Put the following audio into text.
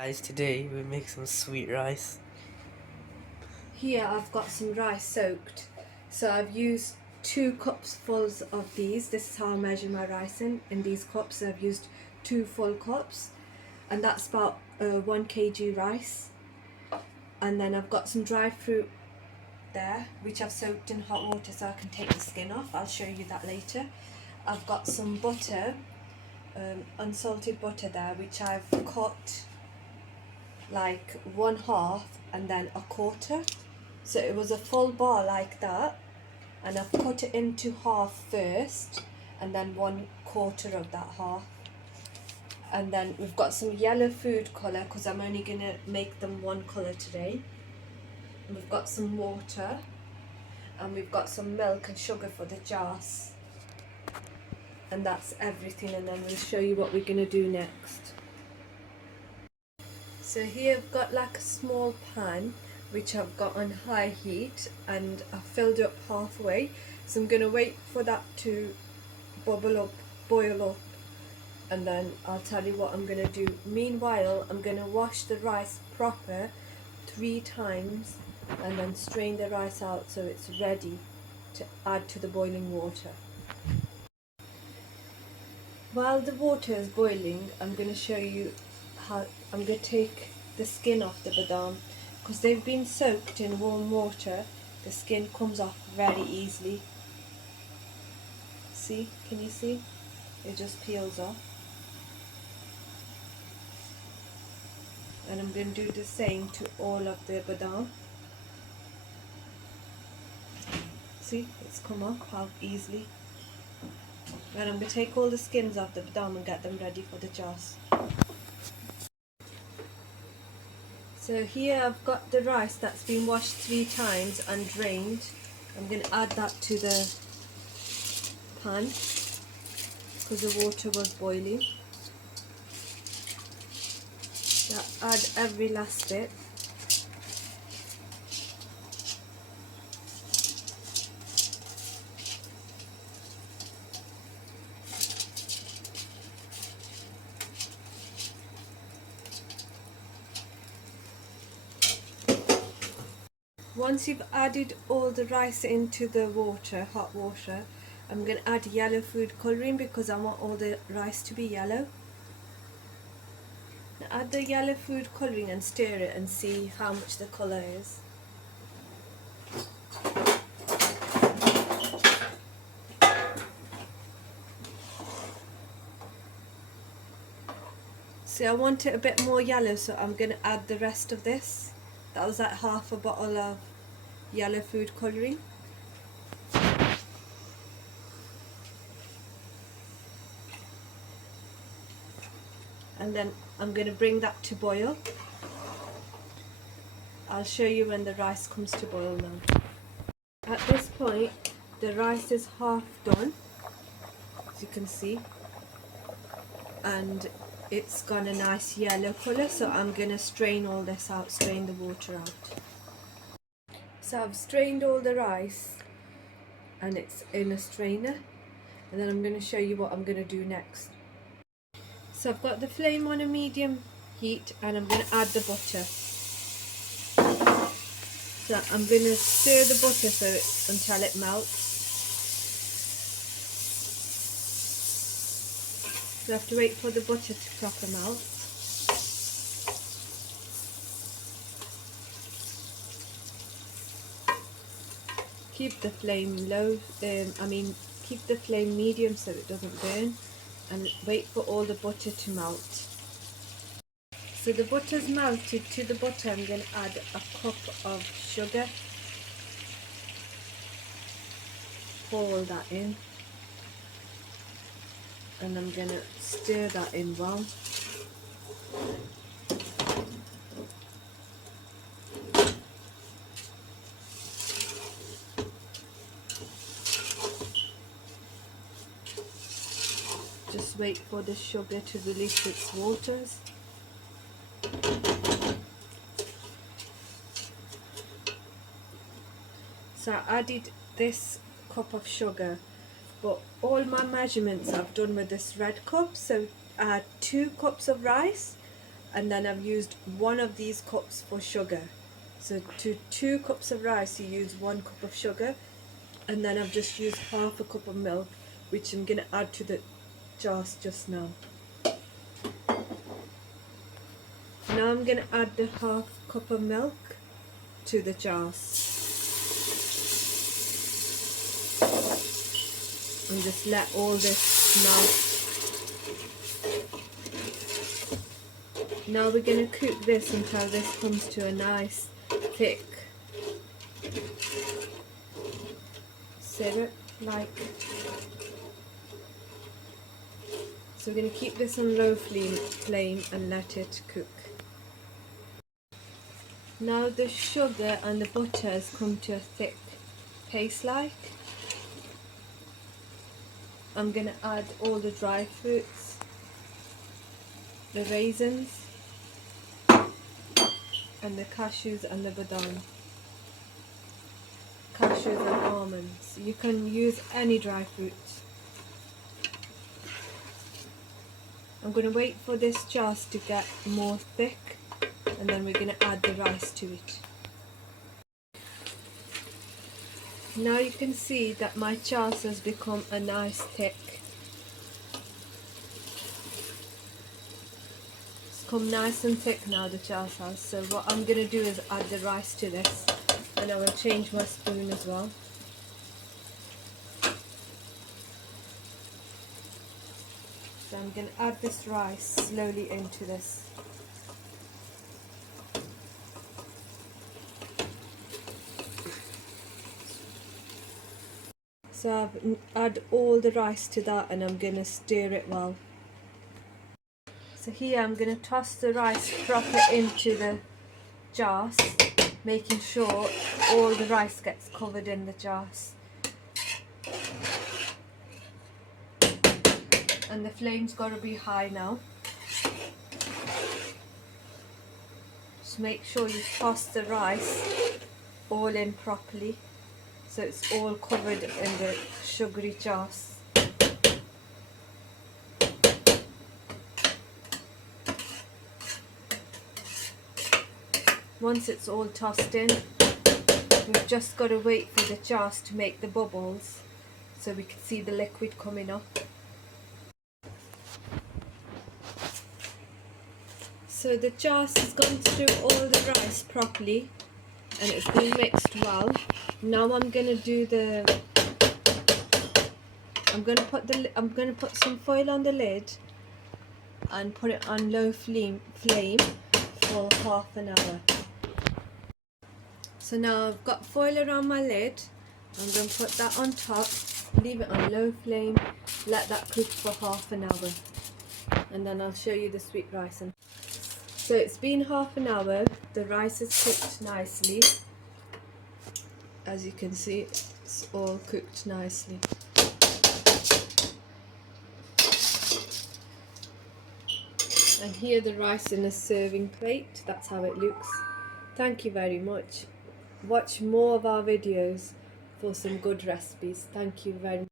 Guys, today we make some sweet rice. Here I've got some rice soaked. So I've used 2 cups fulls of these. This is how I measure my rice in these cups. I've used 2 full cups, and that's about 1 kg rice. And then I've got some dry fruit there, which I've soaked in hot water so I can take the skin off. I'll show you that later. I've got some butter, unsalted butter there, which I've cut like 1/2 and then 1/4. So it was a full bar like that, and I've cut it into half first and then 1/4 of that half. And then we've got some yellow food colour because I'm only going to make them one colour today. And we've got some water, and we've got some milk and sugar for the jars. And that's everything, and then we'll show you what we're going to do next. So here I've got like a small pan which I've got on high heat, and I've filled it up halfway. So I'm going to wait for that to bubble up, boil up, and then I'll tell you what I'm going to do. Meanwhile, I'm going to wash the rice proper 3 times and then strain the rice out so it's ready to add to the boiling water. While the water is boiling, I'm going to show you how I'm going to take the skin off the badam. Because they've been soaked in warm water, the skin comes off very easily. See, can you see? It just peels off. And I'm going to do the same to all of the badam. See, it's come off how easily. And I'm going to take all the skins off the badam and get them ready for the jars. So here I've got the rice that's been washed 3 times and drained. I'm going to add that to the pan because the water was boiling. So add every last bit. Once you've added all the rice into the water, hot water, I'm going to add yellow food colouring because I want all the rice to be yellow. Now add the yellow food colouring and stir it and see how much the colour is. See, I want it a bit more yellow, so I'm going to add the rest of this. That was like half a bottle of yellow food colouring. And then I'm going to bring that to boil. I'll show you when the rice comes to boil now. At this point, the rice is half done, as you can see, and it's got a nice yellow colour, so I'm going to strain all this out, strain the water out. So I've strained all the rice and it's in a strainer, and then I'm going to show you what I'm going to do next. So I've got the flame on a medium heat and I'm going to add the butter. So I'm going to stir the butter until it melts. So I have to wait for the butter to proper melt. Keep the flame low, keep the flame medium so it doesn't burn, and wait for all the butter to melt. So the butter's melted. To the butter I'm going to add a cup of sugar. Pour all that in, and I'm going to stir that in well. Just wait for the sugar to release its waters. So I added this cup of sugar, but all my measurements I've done with this red cup. So I had 2 cups of rice and then I've used one of these cups for sugar. So to 2 cups of rice you use 1 cup of sugar, and then I've just used half a cup of milk, which I'm going to add to the jars just now. Now I'm going to add the half cup of milk to the jars and just let all this melt. Now we're going to cook this until this comes to a nice thick syrup like. So we're going to keep this on low flame and let it cook. Now the sugar and the butter has come to a thick paste like. I'm going to add all the dry fruits, the raisins and the cashews and the badam. Cashews and almonds. You can use any dry fruits. I'm going to wait for this jar to get more thick, and then we're going to add the rice to it. Now you can see that my chaas has become a nice thick. It's come nice and thick now, the chaas has. So what I'm going to do is add the rice to this, and I will change my spoon as well. So I'm going to add this rice slowly into this. So I've add all the rice to that, and I'm going to stir it well. So here I'm going to toss the rice proper into the jars, making sure all the rice gets covered in the jars. And the flame's got to be high now. Just make sure you toss the rice all in properly, so it's all covered in the sugary jars. Once it's all tossed in, we've just got to wait for the jars to make the bubbles so we can see the liquid coming up. So the jars has gone through all the rice properly and it's been mixed well. Now I'm gonna do the. I'm gonna put some foil on the lid and put it on low flame for half an hour. So now I've got foil around my lid. I'm going to put that on top, leave it on low flame, let that cook for half an hour, and then I'll show you the sweet rice. So it's been half an hour, the rice is cooked nicely. As you can see, it's all cooked nicely. And here the rice in a serving plate, that's how it looks. Thank you very much. Watch more of our videos for some good recipes. Thank you very much.